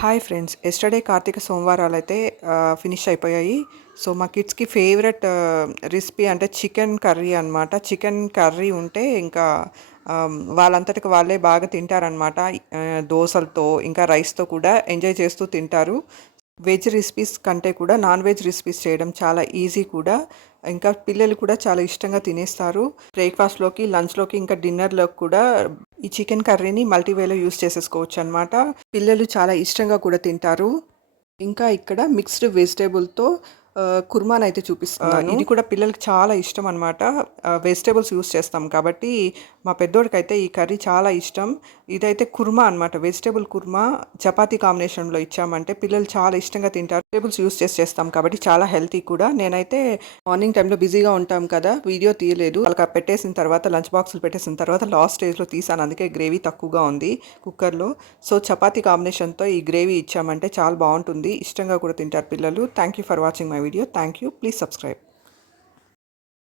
Hi friends, yesterday Karthika సోమవారాలైతే finish అయిపోయాయి. So మా కిడ్స్కి ఫేవరెట్ రెసిపీ అంటే చికెన్ కర్రీ అనమాట. చికెన్ కర్రీ ఉంటే ఇంకా వాళ్ళంతటికి వాళ్ళే బాగా తింటారనమాట. దోశలతో ఇంకా రైస్తో కూడా ఎంజాయ్ చేస్తూ తింటారు. వెజ్ రెసిపీస్ కంటే కూడా నాన్ వెజ్ రెసిపీస్ చేయడం చాలా ఈజీ కూడా. ఇంకా పిల్లలు కూడా చాలా ఇష్టంగా తినేస్తారు. బ్రేక్ఫాస్ట్లోకి, లంచ్లోకి, ఇంకా డిన్నర్లోకి కూడా ఈ చికెన్ కర్రీని మల్టీవేలో యూస్ చేసేసుకోవచ్చు అనమాట. పిల్లలు చాలా ఇష్టంగా కూడా తింటారు. ఇంకా ఇక్కడ మిక్స్డ్ వెజిటేబుల్తో కుర్మానైతే చూపిస్తున్నాను. ఇది కూడా పిల్లలకి చాలా ఇష్టం అనమాట. వెజిటేబుల్స్ యూస్ చేస్తాం కాబట్టి మా పెద్దోడికైతే ఈ కర్రీ చాలా ఇష్టం. ఇదైతే కుర్మా అనమాట. వెజిటేబుల్ కుర్మా చపాతీ కాంబినేషన్లో ఇచ్చామంటే పిల్లలు చాలా ఇష్టంగా తింటారు. వెజిటేబుల్స్ యూస్ చేస్తాం కాబట్టి చాలా హెల్తీ కూడా. నేనైతే మార్నింగ్ టైంలో బిజీగా ఉంటాం కదా, వీడియో తీయలేదు. వాళ్ళకి పెట్టేసిన తర్వాత, లంచ్ బాక్సులు పెట్టేసిన తర్వాత లాస్ట్ స్టేజ్లో తీసాను. అందుకే గ్రేవీ తక్కువగా ఉంది కుక్కర్లో. సో చపాతీ కాంబినేషన్తో ఈ గ్రేవీ ఇచ్చామంటే చాలా బాగుంటుంది. ఇష్టంగా కూడా తింటారు పిల్లలు. Thank you for watching my video. Thank you. Please subscribe.